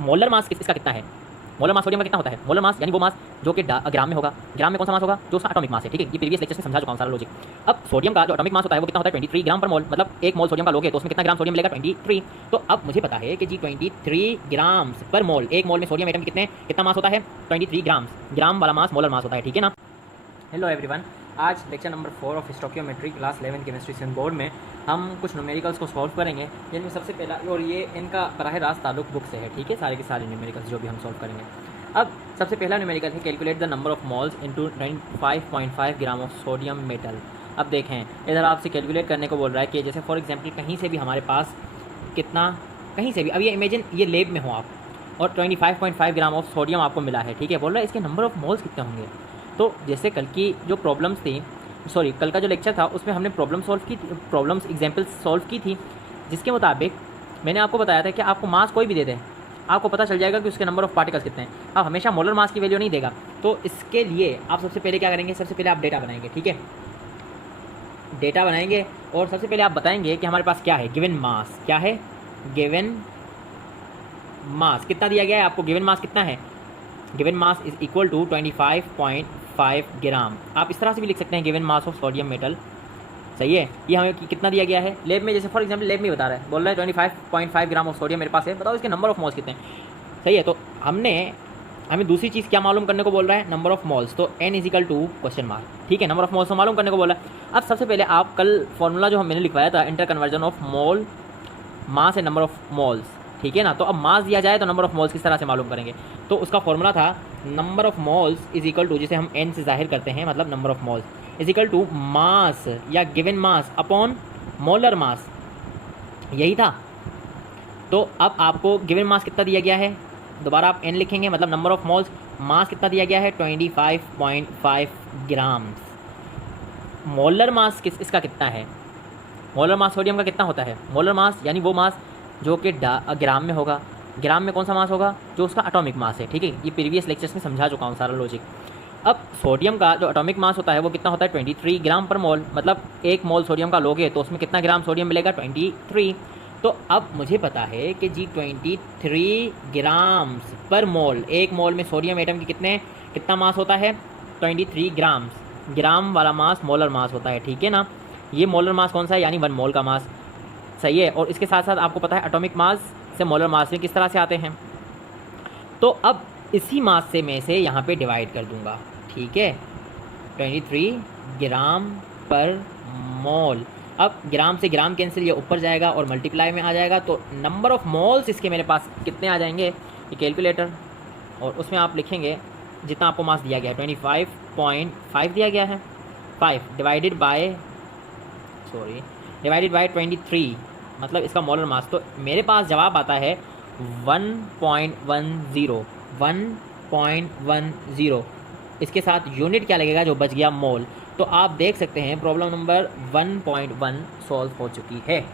Molar mass इसका कितना है, मोलर मास सोडियम का कितना होता है। मोलर मास यानी वो मास जो कि ग्राम में होगा। ग्राम में कौन सा मास होगा, जो उसका एटॉमिक मास है। ठीक है, ये प्रीवियस लेक्चर्स में समझा चुका हूँ सारा लॉजिक। अब सोडियम का जो एटॉमिक मास होता है वो कितना होता है 23 ग्राम पर मोल, मतलब एक मोल सोडियम का लोगे तो उसमें कितना ग्राम सोडियम मिलेगा 23। तो अब मुझे पता है कि जी 23 ग्राम्स पर मोल, एक मोल में सोडियम एटम कितना मास होता है 23 ग्राम्स। ग्राम वाला मास मोलर मास होता है। ठीक है ना। हेलो एवरीवन, आज lecture number 4 of stoichiometry class 11 chemistry same board में हम कुछ न्यूमेरिकल्स को सॉल्व करेंगे। जिनमें सबसे पहला, और ये इनका बराह रास्त ताल्लुक बुक से है। ठीक है, सारे के सारे न्यूमेरिकल्स जो भी हम सॉल्व करेंगे। अब सबसे पहला न्यूमेरिकल है calculate the number of malls into 5.5 gram of sodium metal. अब देखें, इधर आपसे कैलकुलेट करने को बोल रहा है कि जैसे फॉर एग्जांपल कहीं से भी हमारे पास कितना, कहीं से भी, अब ये इमेजिन ये लेब में हो आप और 25.5 ग्राम ऑफ सोडियम आपको मिला है। ठीक है, बोल रहा है इसके नंबर ऑफ मोल्स कितने होंगे। तो जैसे कल की जो प्रॉब्लम्स थी, सॉरी कल का जो लेक्चर था उसमें हमने प्रॉब्लम्स एग्जाम्पल्स सॉल्व की थी, जिसके मुताबिक मैंने आपको बताया था कि आपको मास कोई भी दे दें, आपको पता चल जाएगा कि उसके नंबर ऑफ पार्टिकल्स कितने हैं। अब हमेशा मोलर मास की वैल्यू नहीं देगा, तो इसके लिए आप सबसे पहले क्या करेंगे, सबसे पहले आप डेटा बनाएंगे। ठीक है, डेटा बनाएंगे और सबसे पहले आप बताएंगे कि हमारे पास क्या है, गिवन मास क्या है, गिवन मास कितना दिया गया है आपको, गिवन मास कितना है, given mass is equal to 25.5 gram. आप इस तरह से भी लिख सकते हैं given mass of sodium metal. सही है, ये हमें कितना दिया गया है लेब में, जैसे फॉर एग्जांपल लेब में बता रहा है, बोल रहा है 25.5 ग्राम ऑफ सोडियम मेरे पास है, बताओ इसके नंबर ऑफ मोल्स कितने हैं। सही है, तो हमें दूसरी चीज़ क्या मालूम करने को बोल रहा है, नंबर ऑफ मोल्स। तो n is equal to question mark. ठीक है, नंबर ऑफ मोल्स को मालूम करने को बोल रहा है। अब सबसे पहले आप कल फॉर्मूला जो मैंने लिखवाया था, inter conversion of mole mass and number of moles. ठीक है ना, तो अब मास दिया जाए तो नंबर ऑफ मोल्स किस तरह से मालूम करेंगे। तो उसका फॉर्मूला था number of moles is equal to, जिसे हम n से जाहिर करते हैं, मतलब number of moles is equal to mass या given mass upon molar mass, यही था। तो अब आपको गिवन मास कितना दिया गया है, दोबारा आप n लिखेंगे, मतलब नंबर ऑफ मोल्स, मास कितना दिया गया है 25.5 ग्राम्स। मोलर मास इसका कितना है, मोलर मास सोडियम का कितना होता है। मोलर मास यानी वो मास जो कि ग्राम में होगा। ग्राम में कौन सा मास होगा, जो उसका एटॉमिक मास है। ठीक है, ये प्रीवियस लेक्चर्स में समझा चुका हूँ सारा लॉजिक। अब सोडियम का जो एटॉमिक मास होता है वो कितना होता है 23 ग्राम पर मोल, मतलब एक मोल सोडियम का लोगे तो उसमें कितना ग्राम सोडियम मिलेगा 23। तो अब मुझे पता है कि जी 23 ग्राम्स पर मोल, एक मोल में सोडियम एटम की कितना मास होता है 23 ग्राम्स। ग्राम वाला मास मोलर मास होता है। ठीक है ना, ये मोलर मास कौन सा है, यानी 1 मोल का मास। सही है, और इसके साथ साथ आपको पता है एटॉमिक मास से मोलर मास में किस तरह से आते हैं। तो अब इसी मास से मैं इसे यहाँ पे डिवाइड कर दूंगा। ठीक है, 23 ग्राम पर मोल। अब ग्राम से ग्राम कैंसिल, ये ऊपर जाएगा और मल्टीप्लाई में आ जाएगा, तो नंबर ऑफ मोल्स इसके मेरे पास कितने आ जाएंगे, ये कैलकुलेटर, और उसमें आप लिखेंगे जितना आपको मास दिया गया है 25.5 दिया गया है, 5 डिवाइडेड बाय 23, मतलब इसका मोलर मास। तो मेरे पास जवाब आता है 1.10। इसके साथ यूनिट क्या लगेगा, जो बच गया मोल। तो आप देख सकते हैं प्रॉब्लम नंबर 1.1 सॉल्व हो चुकी है।